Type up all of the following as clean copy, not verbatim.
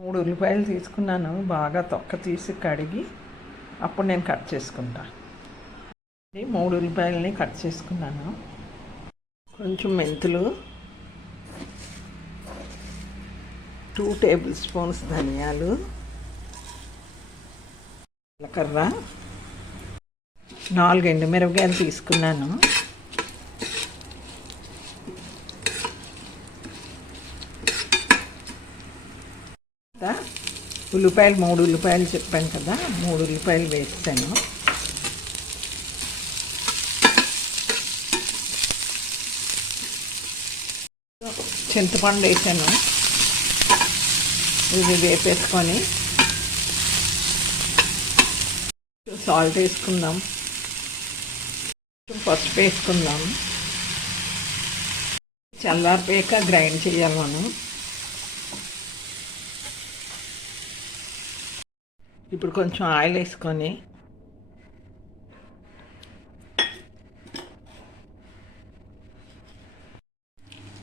3 ఉల్లిపాయలు తీసుకున్నాను, బాగా తొక్క తీసి కడిగి అప్పుడు నేను కట్ చేసుకుంటా. 3 ఉల్లిపాయలని కట్ చేసుకున్నాను. కొంచెం మెంతులు, 2 టేబుల్ స్పూన్స్ ధనియాలు, జీలకర్ర, 4 ఎండుమిరపకాయలు తీసుకున్నాను. ఉల్లిపాయలు 3 ఉల్లిపాయలు చెప్పాను కదా, 3 ఉల్లిపాయలు వేస్తాను. చింతపండు వేసాను. ఇది వేపేసుకొని సాల్ట్ వేసుకుందాం, పసుపు వేసుకుందాం. చల్లారిపోయాక గ్రైండ్ చేయాలి మనం. ఇప్పుడు కొంచెం ఆయిల్ వేసుకొని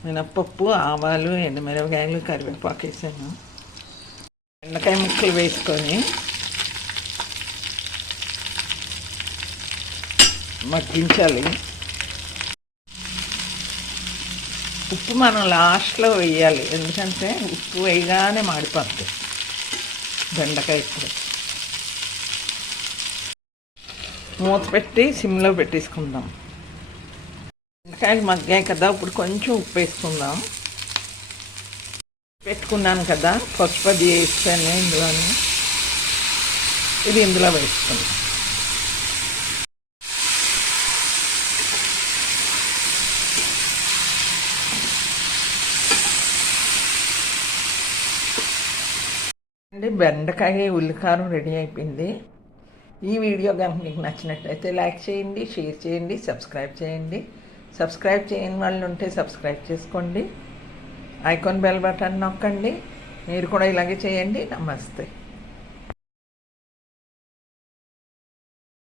మినప్పప్పు, ఆవాలు, ఎండుమిరపకాయలు, కరివేపాకు వేసాను. బెండకాయ ముక్కలు వేసుకొని మగ్గించాలి. ఉప్పు మనం లాస్ట్లో వేయాలి, ఎందుకంటే ఉప్పు వేయగానే మాడిపోతుంది బెండకాయ. ఇప్పుడు మూత పెట్టి సిమ్లో పెట్టేసుకుందాం. బెండకాయలు మగ్గాయి కదా, ఇప్పుడు కొంచెం ఉప్పు వేసుకుందాం. పెట్టుకున్నాను కదా, పసుపు అది వేసాను ఇందులోని. ఇది ఇందులో వేసుకుందాం. బెండకాయ ఉల్లికారం రెడీ అయిపోయింది. ఈ వీడియో కనుక మీకు నచ్చినట్లయితే లైక్ చేయండి, షేర్ చేయండి, సబ్స్క్రైబ్ చేయండి. సబ్స్క్రైబ్ చేయని వాళ్ళు ఉంటే సబ్స్క్రైబ్ చేసుకోండి. ఐకాన్ బెల్ బటన్ నొక్కండి. మీరు కూడా ఇలాగే చేయండి. నమస్తే.